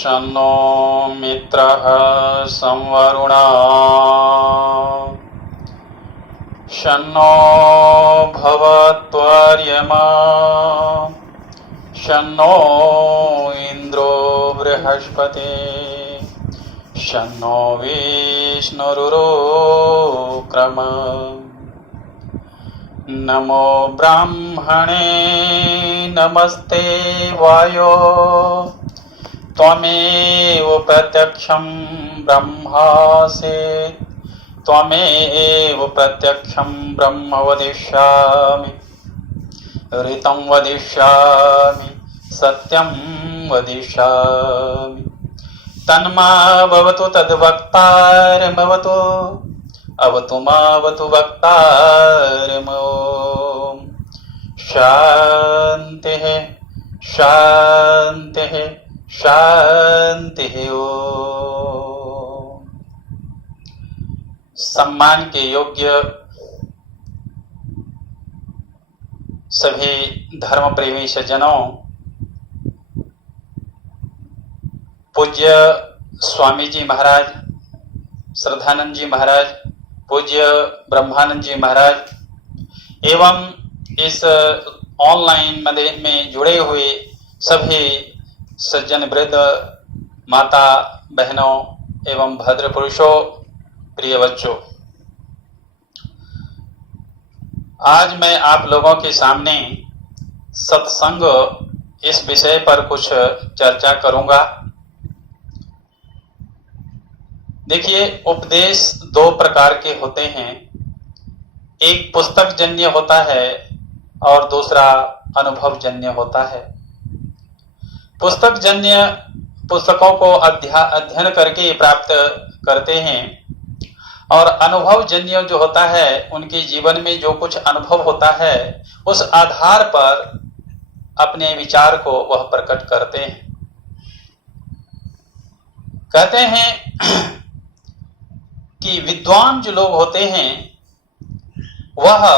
शन्नो मित्रः संवरुणः शन्नो भवत्वर्यमा शन्नो इंद्रो बृहस्पति शन्नो विष्णुरुक्रम नमो ब्राह्मणे नमस्ते वायो त्वमेव प्रत्यक्षं ब्रह्मासि त्वमेव प्रत्यक्षं ब्रह्म वदिष्यामि ऋतं वदिष्यामि सत्यं वदिष्यामि तन्मावतु तद्वक्तारमवतु अवतु मावतु वक्तारमो शान्तिः शान्तिः शान्तिः ओम। सम्मान के योग्य सभी धर्म प्रेमी सज्जनों, पूज्य स्वामी जी महाराज, श्रद्धानंद जी महाराज, पूज्य ब्रह्मानंद जी महाराज एवं इस ऑनलाइन में जुड़े हुए सभी सज्जन वृद्ध, माता बहनों एवं भद्र पुरुषों, प्रिय बच्चों, आज मैं आप लोगों के सामने सत्संग इस विषय पर कुछ चर्चा करूंगा। देखिए, उपदेश दो प्रकार के होते हैं, एक पुस्तक जन्य होता है और दूसरा अनुभव जन्य होता है। पुस्तक जन्य पुस्तकों को अध्ययन करके प्राप्त करते हैं और अनुभव जन्य जो होता है उनके जीवन में जो कुछ अनुभव होता है उस आधार पर अपने विचार को वह प्रकट करते हैं। कहते हैं कि विद्वान जो लोग होते हैं वह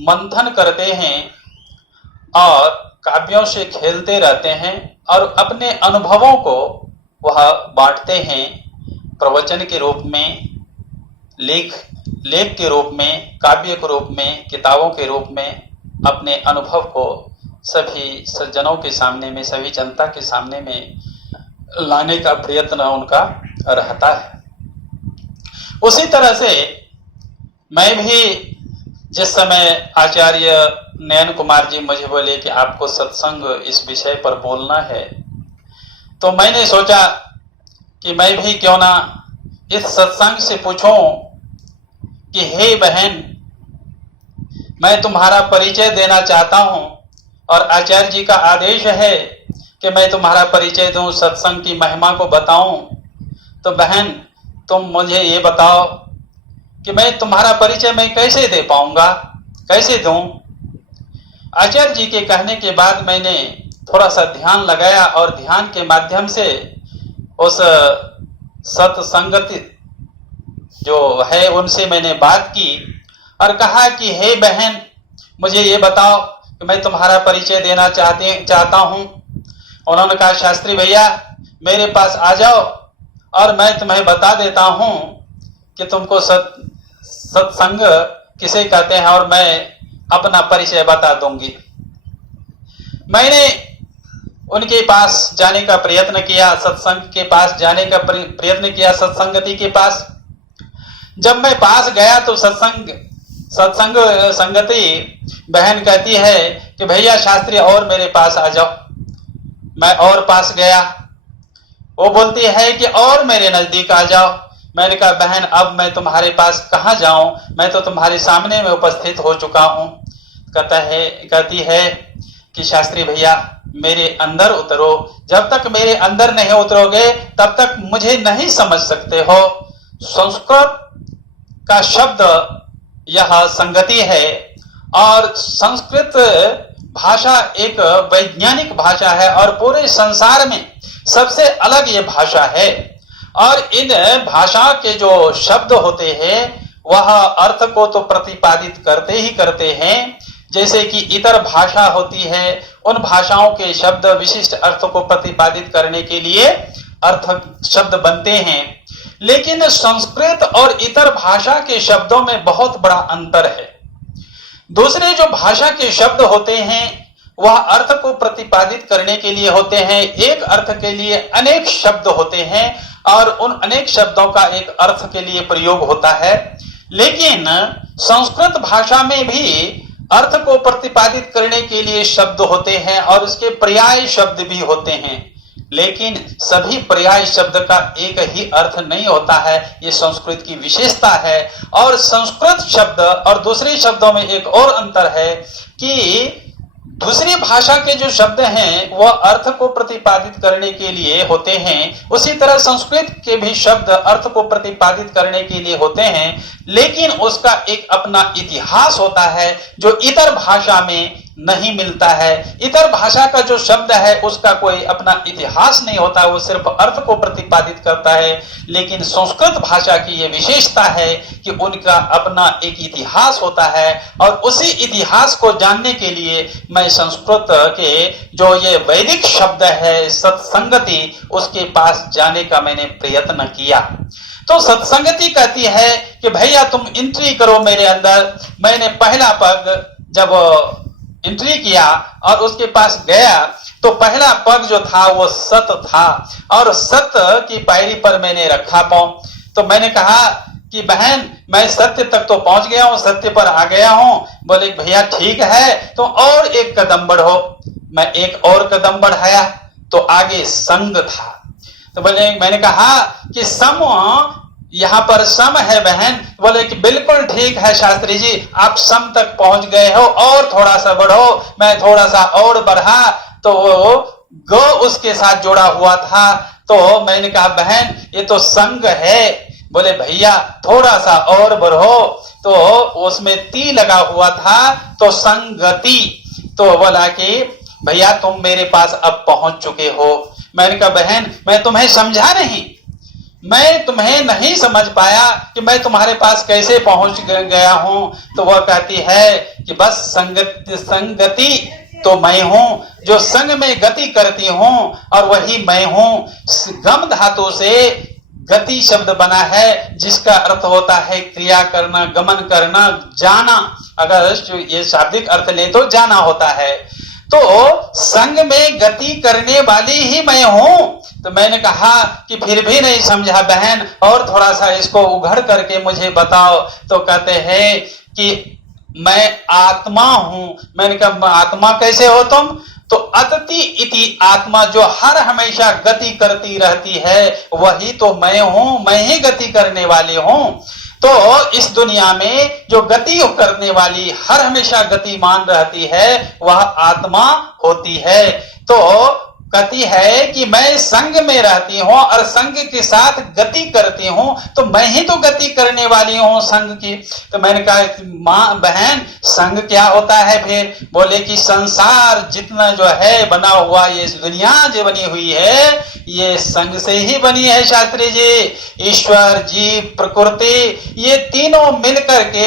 मंथन करते हैं और काव्यों से खेलते रहते हैं और अपने अनुभवों को वह बांटते हैं, प्रवचन के रूप में, लेख के रूप में, काव्य के रूप में, किताबों के रूप में अपने अनुभव को सभी सज्जनों के सामने में, सभी जनता के सामने में लाने का प्रयत्न उनका रहता है। उसी तरह से मैं भी जिस समय आचार्य नयन कुमार जी मुझे बोले कि आपको सत्संग इस विषय पर बोलना है, तो मैंने सोचा कि मैं भी क्यों ना इस सत्संग से पूछूं कि हे बहन, मैं तुम्हारा परिचय देना चाहता हूं और आचार्य जी का आदेश है कि मैं तुम्हारा परिचय दूं, सत्संग की महिमा को बताऊं। तो बहन, तुम मुझे ये बताओ कि मैं तुम्हारा परिचय मैं कैसे दे पाऊंगा, कैसे दूं। आचार्य जी के कहने के बाद मैंने थोड़ा सा ध्यान लगाया और ध्यान के माध्यम से उस सत्संगति जो है उनसे मैंने बात की और कहा कि हे बहन, मुझे ये बताओ कि मैं तुम्हारा परिचय देना चाहता हूं। उन्होंने कहा, शास्त्री भैया मेरे पास आ जाओ और मैं तुम्हें बता देता हूं कि तुमको सत्संग किसे कहते हैं और मैं अपना परिचय बता दूंगी। मैंने उनके पास जाने का प्रयत्न किया, सत्संग के पास जाने का प्रयत्न किया, सत्संगति के पास। जब मैं पास गया तो संगति बहन कहती है कि भैया शास्त्री और मेरे पास आ जाओ। मैं और पास गया, वो बोलती है कि और मेरे नजदीक आ जाओ। मैंने कहा, बहन अब मैं तुम्हारे पास कहाँ जाऊं, मैं तो तुम्हारे सामने में उपस्थित हो चुका हूं। कहती है कि शास्त्री भैया मेरे अंदर उतरो, जब तक मेरे अंदर नहीं उतरोगे तब तक मुझे नहीं समझ सकते हो। संस्कृत का शब्द यह संगति है और संस्कृत भाषा एक वैज्ञानिक भाषा है और पूरे संसार में सबसे अलग ये भाषा है। और इन भाषा के जो शब्द होते हैं वह अर्थ को तो प्रतिपादित करते ही करते हैं, जैसे कि इतर भाषा होती है, उन भाषाओं के शब्द विशिष्ट अर्थ को प्रतिपादित करने के लिए अर्थ शब्द बनते हैं। लेकिन संस्कृत और इतर भाषा के शब्दों में बहुत बड़ा अंतर है। दूसरे जो भाषा के शब्द होते हैं वह अर्थ को प्रतिपादित करने के लिए होते हैं। एक अर्थ के लिए अनेक शब्द होते हैं और उन अनेक शब्दों का एक अर्थ के लिए प्रयोग होता है। लेकिन संस्कृत भाषा में भी अर्थ को प्रतिपादित करने के लिए शब्द होते हैं और उसके पर्याय शब्द भी होते हैं। लेकिन सभी पर्याय शब्द का एक ही अर्थ नहीं होता है, ये संस्कृत की विशेषता है। और संस्कृत शब्द और दूसरे शब्दों में एक और अंतर है कि दूसरी भाषा के जो शब्द हैं वह अर्थ को प्रतिपादित करने के लिए होते हैं, उसी तरह संस्कृत के भी शब्द अर्थ को प्रतिपादित करने के लिए होते हैं, लेकिन उसका एक अपना इतिहास होता है जो इतर भाषा में नहीं मिलता है। इतर भाषा का जो शब्द है उसका कोई अपना इतिहास नहीं होता, वो सिर्फ अर्थ को प्रतिपादित करता है। लेकिन संस्कृत भाषा की ये विशेषता है कि उनका अपना एक इतिहास होता है और उसी इतिहास को जानने के लिए मैं संस्कृत के जो ये वैदिक शब्द है सत्संगति, उसके पास जाने का मैंने प्रयत्न किया। तो सत्संगति कहती है कि भैया तुम एंट्री करो मेरे अंदर। मैंने पहला पग जब एंट्री किया और उसके पास गया तो पहला पग जो था वो सत था और सत की पायरी पर मैंने रखा पांव। तो मैंने कहा कि बहन मैं सत्य तक तो पहुंच गया हूं, सत्य पर आ गया हूं। बोले भैया ठीक है तो और एक कदम बढ़ो। मैं एक और कदम बढ़ाया तो आगे संग था। तो बोले मैंने कहा कि सम यहां पर सम है बहन। बोले कि बिल्कुल ठीक है शास्त्री जी, आप सम तक पहुंच गए हो और थोड़ा सा बढ़ो। मैं थोड़ा सा और बढ़ा तो गो उसके साथ जुड़ा हुआ था। तो मैंने कहा बहन ये तो संग है। बोले भैया थोड़ा सा और बढ़ो, तो उसमें ती लगा हुआ था तो संगति। तो बोला कि भैया तुम मेरे पास अब पहुंच चुके हो। मैंने कहा बहन मैं तुम्हें समझा नहीं, मैं तुम्हें नहीं समझ पाया कि मैं तुम्हारे पास कैसे पहुंच गया हूं। तो वह कहती है कि बस संगति तो मैं हूं, जो संग में गति करती हूं और वही मैं हूं। गम धातु से गति शब्द बना है जिसका अर्थ होता है क्रिया करना, गमन करना, जाना। अगर ये शाब्दिक अर्थ ले तो जाना होता है। तो संग में गति करने वाली ही मैं हूं। तो मैंने कहा कि फिर भी नहीं समझा बहन, और थोड़ा सा इसको उघड़ करके मुझे बताओ। तो कहते हैं कि मैं आत्मा हूं। मैंने कहा आत्मा कैसे हो तुम? तो अतति इति आत्मा, जो हर हमेशा गति करती रहती है वही तो मैं हूं, मैं ही गति करने वाली हूं। तो इस दुनिया में जो गति करने वाली हर हमेशा गतिमान रहती है वह आत्मा होती है। तो कहती है कि मैं संग में रहती हूं और संग के साथ गति करती हूं, तो मैं ही तो गति करने वाली हूं संग की। तो मैंने कहा मां बहन संग क्या होता है फिर? बोले कि संसार जितना जो है बना हुआ, ये दुनिया जो बनी हुई है ये संग से ही बनी है शास्त्री जी। ईश्वर, जीव, प्रकृति, ये तीनों मिलकर के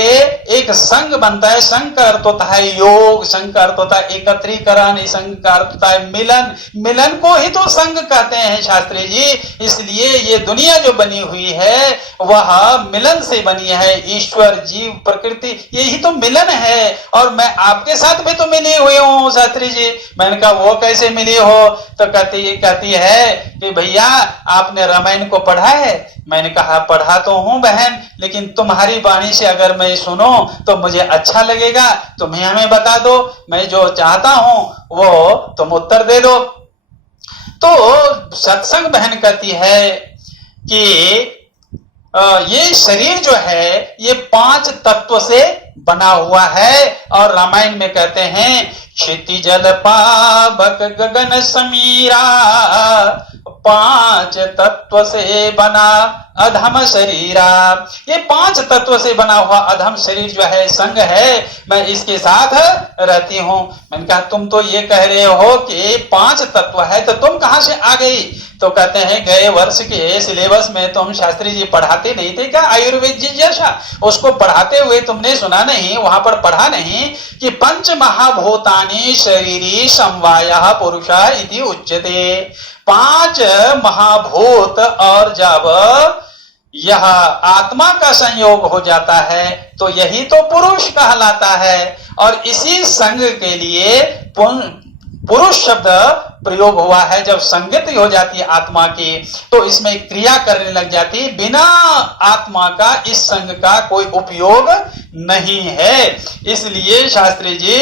एक संग बनता है। संग का अर्थ होता है योग, संग का अर्थ होता है एकत्रीकरण, संग का अर्थ होता है मिलन। मिलन को ही तो संग कहते हैं शास्त्री जी। इसलिए ये दुनिया जो बनी हुई है वह मिलन से बनी है। ईश्वर, जीव, प्रकृति, यही तो मिलन है। और मैं आपके साथ भी तो मिली हुई हूं शास्त्री जी। मैंने कहा वो कैसे मिली हो? तो कहती है कि भैया आपने रामायण को पढ़ा है? मैंने कहा पढ़ा तो हूं बहन, लेकिन तुम्हारी वाणी से अगर मैं सुनो तो मुझे अच्छा लगेगा। तुम्हें हमें बता दो, मैं जो चाहता हूं वो तुम उत्तर दे दो। तो सत्संग बहन कहती है कि ये शरीर जो है ये 5 तत्व से बना हुआ है। और रामायण में कहते हैं क्षिति जल पावक गगन समीरा, 5 तत्व से बना अधम शरीरा। ये 5 तत्व से बना हुआ अधम शरीर जो है, संग है, मैं इसके साथ रहती हूं। मैंने कहा तुम तो ये कह रहे हो कि 5 तत्व है, तो तुम कहां से आ गई? तो कहते हैं गए वर्ष के सिलेबस में तुम शास्त्री जी पढ़ाते नहीं थे क्या? आयुर्वेद जी जैसा उसको पढ़ाते हुए तुमने सुना नहीं, वहां पर पढ़ा नहीं कि पंच महाभूतानि शरीरी समवायः पुरुषः इति उच्यते। 5 महाभूत और जब यह आत्मा का संयोग हो जाता है तो यही तो पुरुष कहलाता है। और इसी संग के लिए पुरुष शब्द प्रयोग हुआ है। जब संगति हो जाती है आत्मा की तो इसमें क्रिया करने लग जाती, बिना आत्मा का इस संग का कोई उपयोग नहीं है। इसलिए शास्त्री जी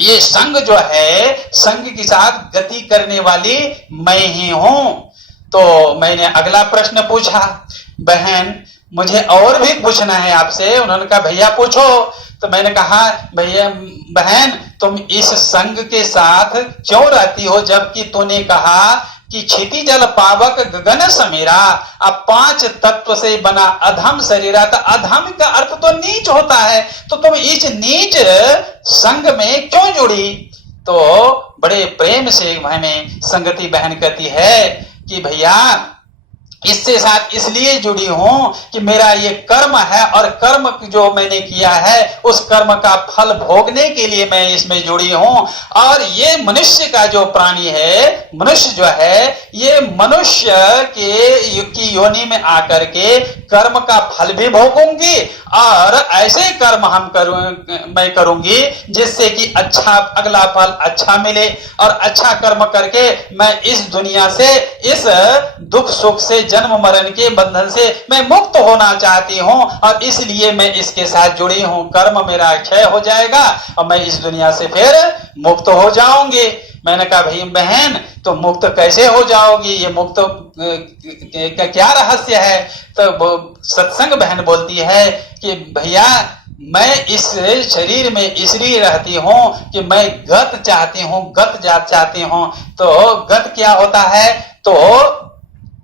ये संग जो है, संग के साथ गति करने वाली मैं ही हूं। तो मैंने अगला प्रश्न पूछा, बहन मुझे और भी पूछना है आपसे। उन्होंने कहा भैया पूछो। तो मैंने कहा भैया बहन तुम इस संग के साथ क्यों रहती हो, जबकि तूने कहा कि क्षिति जल पावक गगन समीरा, अब 5 तत्व से बना अधम शरीरा। तो अधम का अर्थ तो नीच होता है, तो तुम इस नीच संग में क्यों जुड़ी? तो बड़े प्रेम से हमें संगति बहन कहती है कि भैया इससे साथ इसलिए जुड़ी हूं कि मेरा ये कर्म है और कर्म जो मैंने किया है उस कर्म का फल भोगने के लिए मैं इसमें जुड़ी हूं। और ये मनुष्य का जो प्राणी है, मनुष्य जो है, ये मनुष्य की योनि में आकर के कर्म का फल भी भोगूंगी और ऐसे कर्म मैं करूंगी जिससे कि अच्छा अगला फल अच्छा मिले और अच्छा कर्म करके मैं इस दुनिया से, इस दुख सुख से, जन्म मरण के बंधन से मैं मुक्त होना चाहती हूं और इसलिए मैं इसके साथ जुड़ी हूं। कर्म मेरा क्षय हो जाएगा और मैं इस दुनिया से फिर मुक्त हो जाऊंगी। मैंने कहा भाई बहन तो मुक्त कैसे हो जाओगी, ये मुक्त का क्या रहस्य है? तो सत्संग बहन बोलती है कि भैया मैं इस शरीर में इसलिए रहती हूं कि मैं गत चाहती हूं, गत जात चाहती हूं। तो गत क्या होता है? तो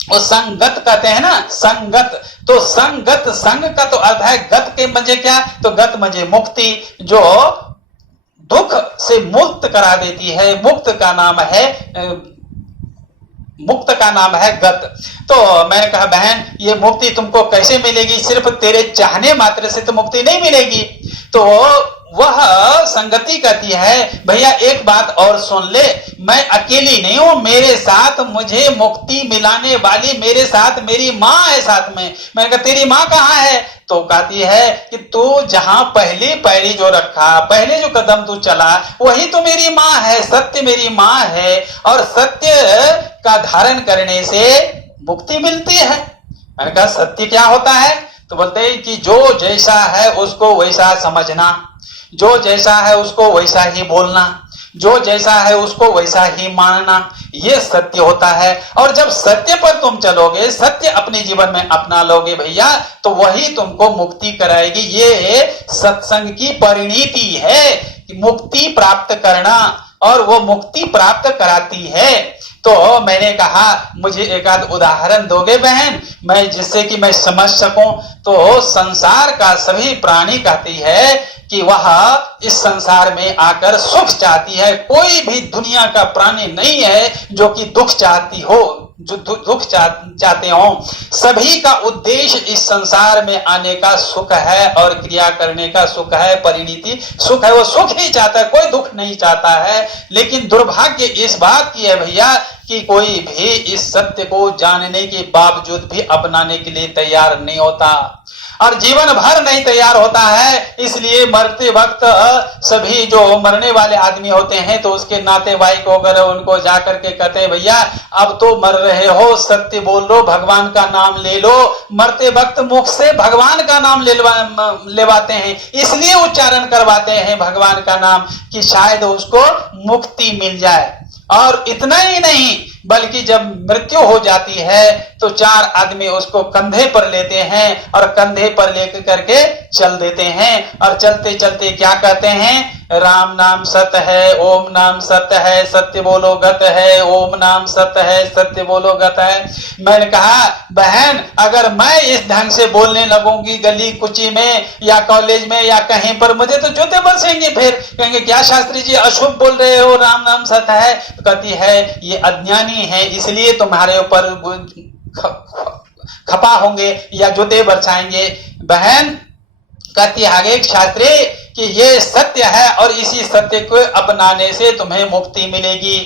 वो संगत कहते हैं ना, संगत। तो संगत, संग का तो अर्थ है गत के मजे क्या? तो गत मजे मुक्ति, जो दुख से मुक्त करा देती है। मुक्त का नाम है गत। तो मैंने कहा बहन ये मुक्ति तुमको कैसे मिलेगी? सिर्फ तेरे चाहने मात्र से तो मुक्ति नहीं मिलेगी। तो वह संगति कहती है भैया एक बात और सुन ले, मैं अकेली नहीं हूं, मेरे साथ मुझे मुक्ति मिलाने वाली मेरे साथ मेरी माँ है साथ में। मैंने कहा तेरी माँ कहाँ है? तो कहती है कि तू जहां पहली पैरी जो रखा, पहले जो कदम तू चला वही तो मेरी माँ है, सत्य मेरी माँ है और सत्य का धारण करने से मुक्ति मिलती है। मैंने कहा सत्य क्या होता है? तो बोलते हैं कि जो जैसा है उसको वैसा समझना, जो जैसा है उसको वैसा ही बोलना, जो जैसा है उसको वैसा ही मानना, ये सत्य होता है। और जब सत्य पर तुम चलोगे, सत्य अपने जीवन में अपना लोगे भैया, तो वही तुमको मुक्ति कराएगी। ये सत्संग की परिणीति है कि मुक्ति प्राप्त करना, और वो मुक्ति प्राप्त कराती है। तो मैंने कहा मुझे एक आध उदाहरण दोगे बहन, मैं जिससे कि मैं समझ सकूं। तो संसार का सभी प्राणी कहती है कि वह इस संसार में आकर सुख चाहती है। कोई भी दुनिया का प्राणी नहीं है जो कि दुख चाहती हो, जो दुख चाहते हो। सभी का उद्देश्य इस संसार में आने का सुख है और क्रिया करने का सुख है, परिणीति सुख है। वो सुख ही चाहता है, कोई दुख नहीं चाहता है। लेकिन दुर्भाग्य इस बात की है भैया कि कोई भी इस सत्य को जानने के बावजूद भी अपनाने के लिए तैयार नहीं होता और जीवन भर नहीं तैयार होता है। इसलिए मरते वक्त सभी जो मरने वाले आदमी होते हैं तो उसके नातेवाईक वगैरह उनको जाकर के कहते हैं भैया अब तो मर रहे हो, सत्य बोल लो, भगवान का नाम ले लो। मरते वक्त मुख से भगवान का नाम लेवाते हैं, इसलिए उच्चारण करवाते हैं भगवान का नाम कि शायद उसको मुक्ति मिल जाए। और इतना ही नहीं बल्कि जब मृत्यु हो जाती है तो 4 आदमी उसको कंधे पर लेते हैं और कंधे पर लेकर करके चल देते हैं और चलते चलते क्या कहते हैं, राम नाम सत्य है, ओम नाम सत्य है, सत्य बोलो गत है, ओम नाम सत्य है, सत्य बोलो गत है। मैंने कहा बहन, अगर मैं इस ढंग से बोलने लगूंगी गली कुची में या कॉलेज में या कहीं पर, मुझे तो जूते बरसेंगे, फिर कहेंगे क्या शास्त्री जी अशुभ बोल रहे हो, राम नाम सत्य है। तो कहती है ये अज्ञानी है, इसलिए तुम्हारे ऊपर खपा होंगे या जूते बरसाएंगे। बहन कहती है आगे शास्त्री कि ये सत्य है और इसी सत्य को अपनाने से तुम्हें मुक्ति मिलेगी।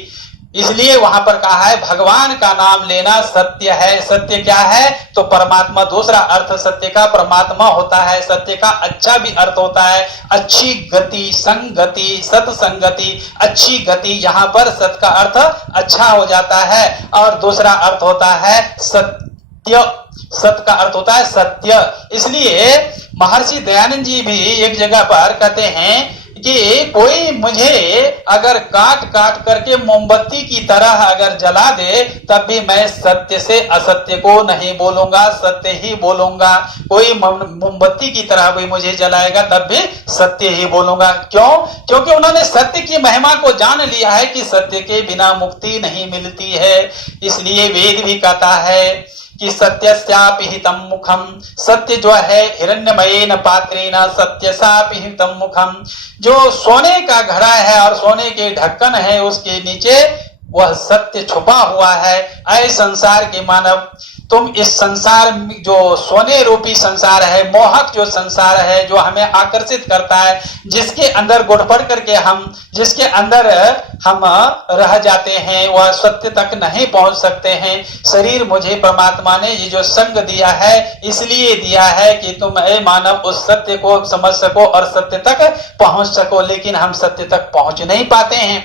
इसलिए वहां पर कहा है भगवान का नाम लेना सत्य है। सत्य क्या है, तो परमात्मा। दूसरा अर्थ सत्य का परमात्मा होता है। सत्य का अच्छा भी अर्थ होता है अच्छी गति, संगति, सत्संगति, अच्छी गति। यहाँ पर सत्य का अर्थ अच्छा हो जाता है। और दूसरा अर्थ होता है सत्य। सत्य का अर्थ होता है सत्य। इसलिए महर्षि दयानंद जी भी एक जगह पर कहते हैं कि कोई मुझे अगर काट काट करके मोमबत्ती की तरह अगर जला दे तब भी मैं सत्य से असत्य को नहीं बोलूंगा, सत्य ही बोलूंगा। कोई मोमबत्ती की तरह भी मुझे जलाएगा तब भी सत्य ही बोलूंगा। क्यों? क्योंकि उन्होंने सत्य की महिमा को जान लिया है कि सत्य के बिना मुक्ति नहीं मिलती है। इसलिए वेद भी कहता है कि सत्यस्यापि हितं मुखम, सत्य जो है हिरण्यमयेन पात्रेण सत्यसापि हितं मुखम, जो सोने का घड़ा है और सोने के ढक्कन है उसके नीचे वह सत्य छुपा हुआ है। ऐ संसार के मानव, तुम इस संसार जो सोने रूपी संसार है, मोहक जो संसार है, जो हमें आकर्षित करता है, जिसके अंदर गुड़पड़ करके हम जिसके अंदर हम रह जाते हैं, वह सत्य तक नहीं पहुंच सकते हैं। शरीर मुझे परमात्मा ने ये जो संग दिया है इसलिए दिया है कि तुम ए मानव उस सत्य को समझ सको और सत्य तक पहुंच सको, लेकिन हम सत्य तक पहुंच नहीं पाते हैं।